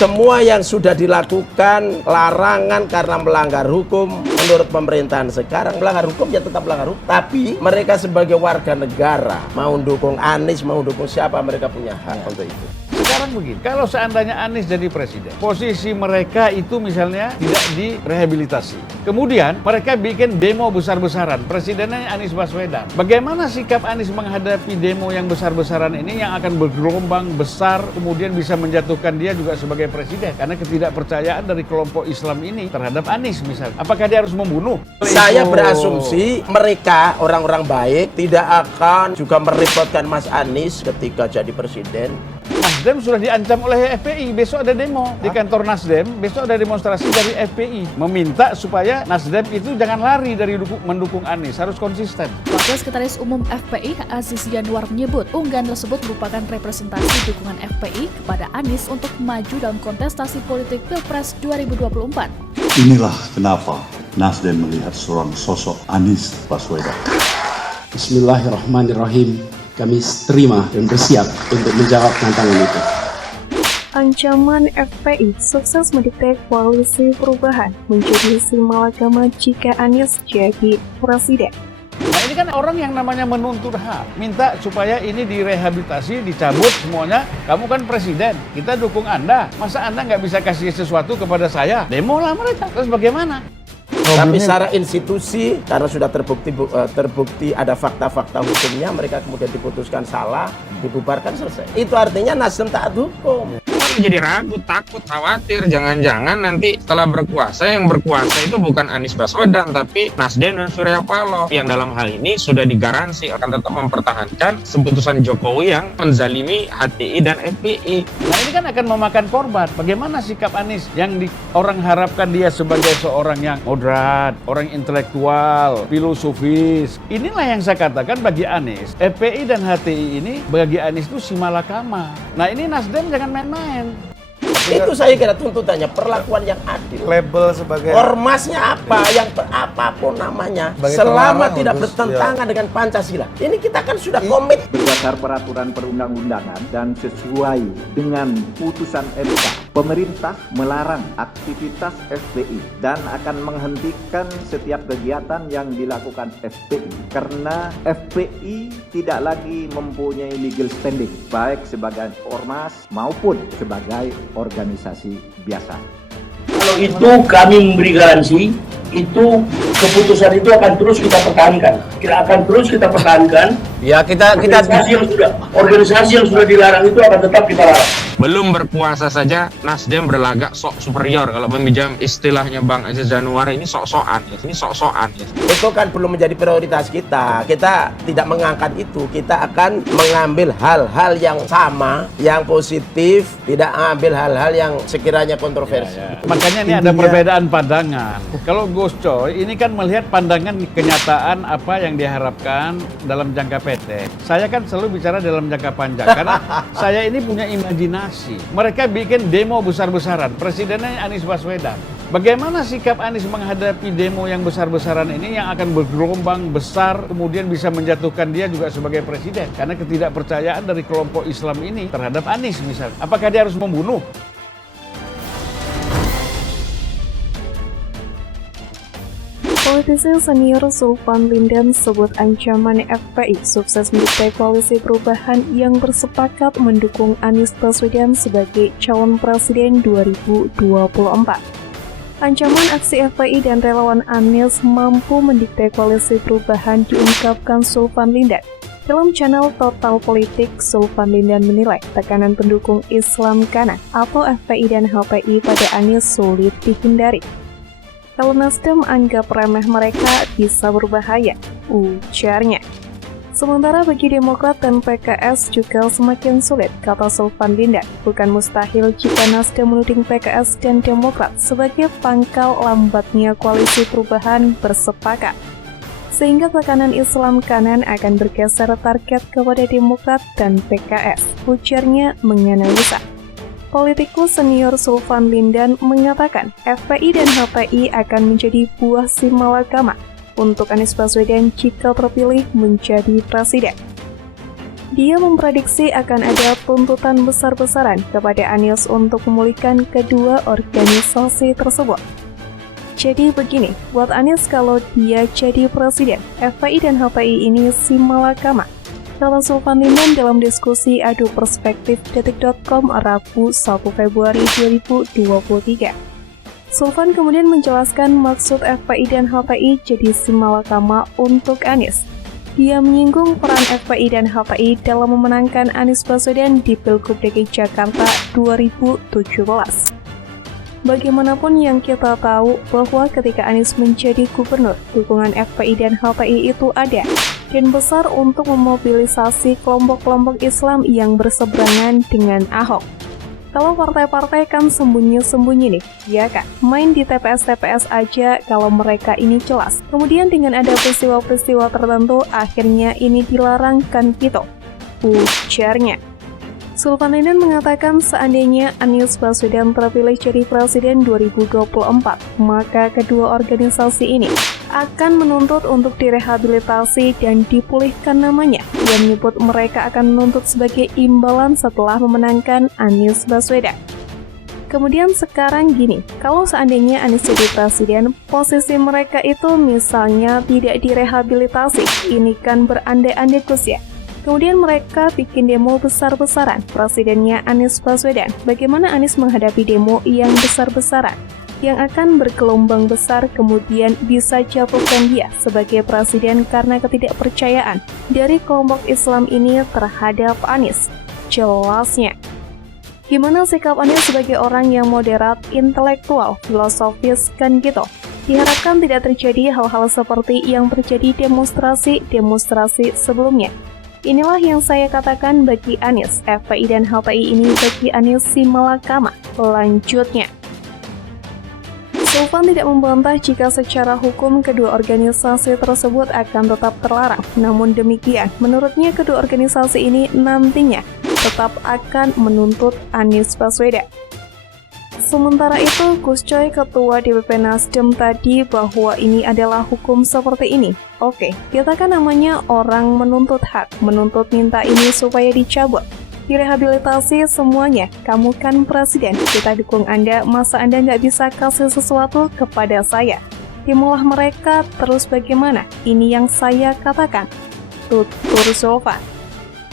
semua yang sudah dilakukan larangan karena melanggar hukum menurut pemerintahan sekarang, melanggar hukum ya tetap melanggar hukum. Tapi mereka sebagai warga negara mau dukung Anies, mau dukung siapa, mereka punya hak untuk itu. Sekarang begini, kalau seandainya Anies jadi presiden, posisi mereka itu misalnya tidak direhabilitasi. Kemudian mereka bikin demo besar-besaran, presidennya Anies Baswedan. Bagaimana sikap Anies menghadapi demo yang besar-besaran ini yang akan bergelombang besar, kemudian bisa menjatuhkan dia juga sebagai presiden? Karena ketidakpercayaan dari kelompok Islam ini terhadap Anies misalnya. Apakah dia harus membunuh? Saya berasumsi mereka orang-orang baik tidak akan juga merepotkan Mas Anies ketika jadi presiden. Nasdem sudah diancam oleh FPI, besok ada demo di kantor Nasdem, besok ada demonstrasi dari FPI meminta supaya Nasdem itu jangan lari dari mendukung Anies, harus konsisten. Wakil Sekretaris Umum FPI Aziz Yanuar menyebut unggahan tersebut merupakan representasi dukungan FPI kepada Anies untuk maju dalam kontestasi politik Pilpres 2024. Inilah kenapa Nasdem melihat seorang sosok Anies Baswedan. Bismillahirrahmanirrahim. Kami terima dan bersiap untuk menjawab tantangan itu. Ancaman FPI sukses mendikte koalisi perubahan menjadi simalakama jika Anies jadi presiden. Nah ini kan orang yang namanya menuntut hak, minta supaya ini direhabilitasi, dicabut semuanya. Kamu kan presiden, kita dukung Anda. Masa Anda nggak bisa kasih sesuatu kepada saya? Demo lah mereka, terus bagaimana? Tapi secara institusi, karena sudah terbukti ada fakta-fakta hukumnya, mereka kemudian diputuskan salah, dibubarkan, selesai. Itu artinya Nasdem taat hukum. Jadi ragu, takut, khawatir, jangan-jangan nanti setelah berkuasa, yang berkuasa itu bukan Anies Baswedan, tapi Nasdem dan Surya Paloh, yang dalam hal ini sudah digaransi akan tetap mempertahankan keputusan Jokowi yang menzalimi HTI dan FPI. Nah ini kan akan memakan korban. Bagaimana sikap Anies yang orang harapkan dia sebagai seorang yang moderat, orang intelektual, filosofis. Inilah yang saya katakan bagi Anies, FPI dan HTI ini bagi Anies itu simalakama. Nah ini Nasdem jangan main-main. Itu saya kira tuntutannya, perlakuan yang adil. Label sebagai ormasnya apa, yang apapun namanya, selama tidak bertentangan dengan Pancasila. Ini kita kan sudah komit. Berdasar peraturan perundang-undangan dan sesuai dengan putusan MK, pemerintah melarang aktivitas FPI dan akan menghentikan setiap kegiatan yang dilakukan FPI karena FPI tidak lagi mempunyai legal standing baik sebagai ormas maupun sebagai organisasi biasa. Kalau itu kami memberi garansi, itu keputusan itu akan terus kita pertahankan. Ya organisasi yang sudah dilarang itu akan tetap kita larang. Belum berkuasa saja Nasdem berlagak sok superior, kalau meminjam istilahnya Bang Aziz Yanuar, ini sok-sokan ya. Itu kan belum menjadi prioritas kita. Kita tidak mengangkat itu. Kita akan mengambil hal-hal yang sama, yang positif, tidak mengambil hal-hal yang sekiranya kontroversi. Makanya ini ada perbedaan pandangan. Kalau Gus Coy ini kan melihat pandangan kenyataan apa yang diharapkan dalam jangka pendek. Saya kan selalu bicara dalam jangka panjang karena saya ini punya imajinasi. Mereka bikin demo besar-besaran, presidennya Anies Baswedan. Bagaimana sikap Anies menghadapi demo yang besar-besaran ini yang akan bergelombang besar, kemudian bisa menjatuhkan dia juga sebagai presiden? Karena ketidakpercayaan dari kelompok Islam ini terhadap Anies misalnya. Apakah dia harus membunuh? Politisi senior Sulvan Lindan sebut ancaman FPI sukses mendikte koalisi perubahan yang bersepakat mendukung Anies Baswedan sebagai calon presiden 2024. Ancaman aksi FPI dan relawan Anies mampu mendikte koalisi perubahan diungkapkan Sulvan Lindan. Dalam channel Total Politik, Sulvan Lindan menilai tekanan pendukung Islam kanan atau FPI dan HPI pada Anies sulit dihindari. Kalau Nasdem anggap remeh mereka bisa berbahaya, ujarnya. Sementara bagi Demokrat dan PKS juga semakin sulit, kata Sulvan Lindan. Bukan mustahil jika Nasdem menuding PKS dan Demokrat sebagai pangkal lambatnya koalisi perubahan bersepakat. Sehingga tekanan Islam kanan akan bergeser target kepada Demokrat dan PKS, ujarnya menganalisa. Politikus senior Sulvan Lindan mengatakan FPI dan HPI akan menjadi buah simalakama untuk Anies Baswedan jika terpilih menjadi presiden. Dia memprediksi akan ada tuntutan besar-besaran kepada Anies untuk memulihkan kedua organisasi tersebut. Jadi begini, buat Anies kalau dia jadi presiden, FPI dan HPI ini si malakama. Kata Sulvan Lindan dalam diskusi Adu Perspektif Detik.com Rabu 1 Februari 2023. Sulvan kemudian menjelaskan maksud FPI dan HPI jadi si malakama untuk Anies. Dia menyinggung peran FPI dan HPI dalam memenangkan Anies Baswedan di Pilgub DKI Jakarta 2017. Bagaimanapun yang kita tahu bahwa ketika Anies menjadi gubernur, dukungan FPI dan HPI itu ada dan besar untuk memobilisasi kelompok-kelompok Islam yang berseberangan dengan Ahok. Kalau partai-partai kan sembunyi-sembunyi nih, ya kan? Main di TPS-TPS aja kalau mereka ini jelas. Kemudian dengan ada peristiwa-peristiwa tertentu, akhirnya ini dilarang kan gitu, ujarnya. Sulvan Lindan mengatakan seandainya Anies Baswedan terpilih jadi presiden 2024, maka kedua organisasi ini akan menuntut untuk direhabilitasi dan dipulihkan namanya. Dia menyebut mereka akan menuntut sebagai imbalan setelah memenangkan Anies Baswedan. Kemudian sekarang gini, kalau seandainya Anies jadi presiden, posisi mereka itu misalnya tidak direhabilitasi, ini kan berandai-andai Gus ya. Kemudian mereka bikin demo besar-besaran, presidennya Anies Baswedan. Bagaimana Anies menghadapi demo yang besar-besaran, yang akan bergelombang besar kemudian bisa jatuhkan dia sebagai presiden karena ketidakpercayaan dari kelompok Islam ini terhadap Anies? Jelasnya. Gimana sikap Anies sebagai orang yang moderat, intelektual, filosofis, kan gitu? Diharapkan tidak terjadi hal-hal seperti yang terjadi demonstrasi sebelumnya. Inilah yang saya katakan bagi Anies, FPI dan HPI ini bagi Anies si malakama. Lanjutnya. Sulvan tidak membantah jika secara hukum kedua organisasi tersebut akan tetap terlarang. Namun demikian, menurutnya kedua organisasi ini nantinya tetap akan menuntut Anies Baswedan. Sementara itu, Gus Coy, Ketua DPP Nasdem tadi bahwa ini adalah hukum seperti ini. Oke, kita kan namanya orang menuntut hak, menuntut minta ini supaya dicabut. Direhabilitasi semuanya, kamu kan presiden, kita dukung Anda, masa Anda nggak bisa kasih sesuatu kepada saya? Timulah mereka, terus bagaimana? Ini yang saya katakan. Tutur Sulvan.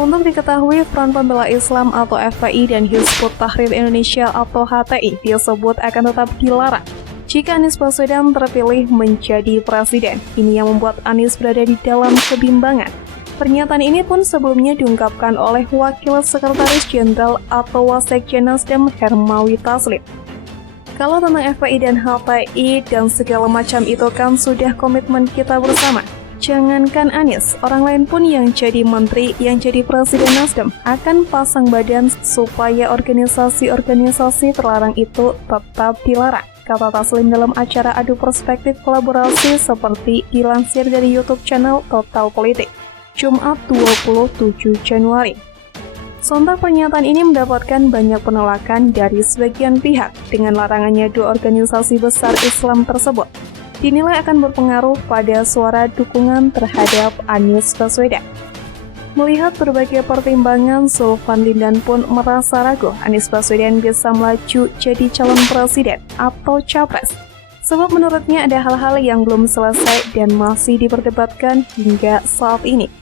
Untuk diketahui, Front Pembela Islam atau FPI dan Hizbut Tahrir Indonesia atau HTI disebut akan tetap dilarang jika Anies Baswedan terpilih menjadi presiden. Ini yang membuat Anies berada di dalam kebimbangan. Pernyataan ini pun sebelumnya diungkapkan oleh Wakil Sekretaris Jenderal atau Wasekjen Nasdem Hermawi Taslim. Kalau tentang FPI dan HTI dan segala macam itu kan sudah komitmen kita bersama. Jangankan Anies, orang lain pun yang jadi menteri, yang jadi presiden Nasdem akan pasang badan supaya organisasi-organisasi terlarang itu tetap dilarang, kata Taslim dalam acara Adu Perspektif kolaborasi seperti dilansir dari YouTube channel Total Politik, Jumat 27 Januari. Sontak pernyataan ini mendapatkan banyak penolakan dari sebagian pihak dengan larangannya dua organisasi besar Islam tersebut. Dinilai akan berpengaruh pada suara dukungan terhadap Anies Baswedan. Melihat berbagai pertimbangan, Sulvan Lindan pun merasa ragu Anies Baswedan bisa melaju jadi calon presiden atau capres. Sebab menurutnya ada hal-hal yang belum selesai dan masih diperdebatkan hingga saat ini.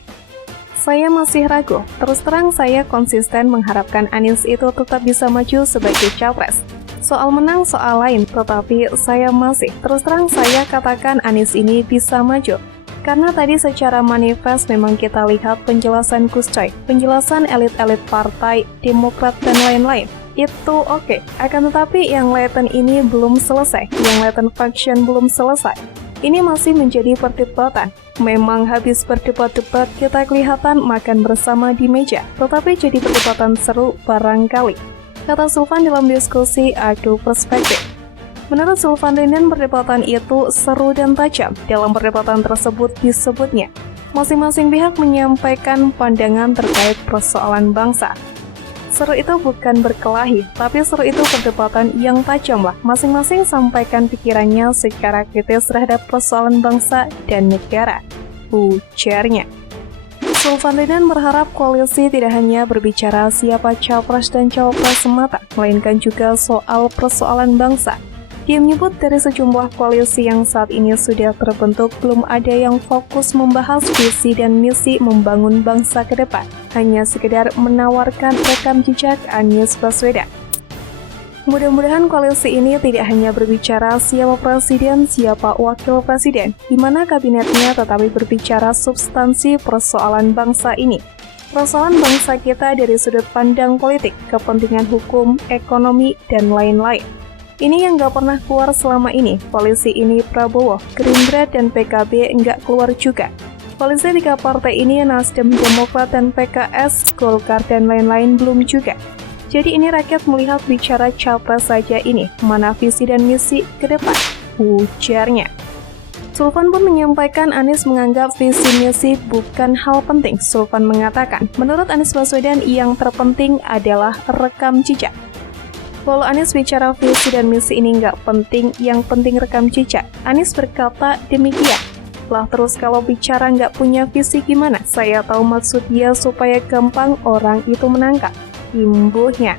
Saya masih ragu, terus terang saya konsisten mengharapkan Anies itu tetap bisa maju sebagai capres. Soal menang soal lain, tetapi saya masih, terus terang saya katakan Anies ini bisa maju. Karena tadi secara manifest memang kita lihat penjelasan Gus Coy, penjelasan elit-elit partai, Demokrat dan lain-lain. Itu oke. Akan tetapi yang laten ini belum selesai, yang laten faction belum selesai. Ini masih menjadi perdebatan. Memang habis berdebat-debat kita kelihatan makan bersama di meja, tetapi jadi perdebatan seru barangkali, kata Sulvan dalam diskusi Adu Perspektif. Menurut Sulvan Lindan, perdebatan itu seru dan tajam. Dalam perdebatan tersebut disebutnya, masing-masing pihak menyampaikan pandangan terkait persoalan bangsa. Seru itu bukan berkelahi, tapi seru itu perdebatan yang tajam lah. Masing-masing sampaikan pikirannya secara kritis terhadap persoalan bangsa dan negara, ujarnya. Sulvan Linden berharap koalisi tidak hanya berbicara siapa capres dan cawapres semata, melainkan juga soal persoalan bangsa. Dia menyebut dari sejumlah koalisi yang saat ini sudah terbentuk, belum ada yang fokus membahas visi dan misi membangun bangsa ke depan, hanya sekedar menawarkan rekam jejak Anies Baswedan. Mudah-mudahan koalisi ini tidak hanya berbicara siapa presiden, siapa wakil presiden, di mana kabinetnya tetapi berbicara substansi persoalan bangsa ini. Persoalan bangsa kita dari sudut pandang politik, kepentingan hukum, ekonomi, dan lain-lain. Ini yang gak pernah keluar selama ini. Koalisi ini Prabowo, Gerindra, dan PKB nggak keluar juga. Koalisi 3 partai ini Nasdem, Demokrat, dan PKS, Golkar, dan lain-lain belum juga. Jadi ini rakyat melihat bicara capres saja ini, mana visi dan misi ke depan, ujarnya. Sulvan pun menyampaikan Anies menganggap visi misi bukan hal penting. Sulvan mengatakan, menurut Anies Baswedan yang terpenting adalah rekam jejak. Walau Anies bicara visi dan misi ini nggak penting, yang penting rekam jejak. Anies berkata demikian. Lah terus kalau bicara nggak punya visi gimana? Saya tahu maksud dia supaya gampang orang itu menangkap. Imbuhnya.